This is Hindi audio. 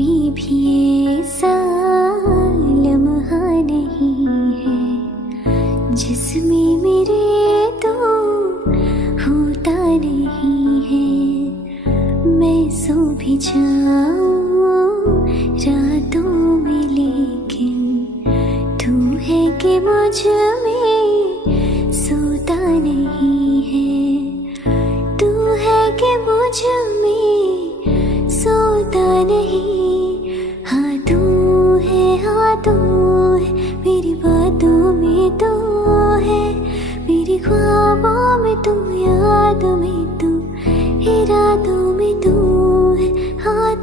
कोई भी ऐसा लम्हा नहीं है जिसमें मेरे तो होता नहीं है। मैं सो भी जाऊं रातों में लेकिन तू है कि मुझ में सोता नहीं है। तू है कि मुझ में सोता नहीं। हाँ तू है मेरी बातों में तो है, मेरी ख्वाबों में तू, याद में तू, इरादों में तू है। हाँ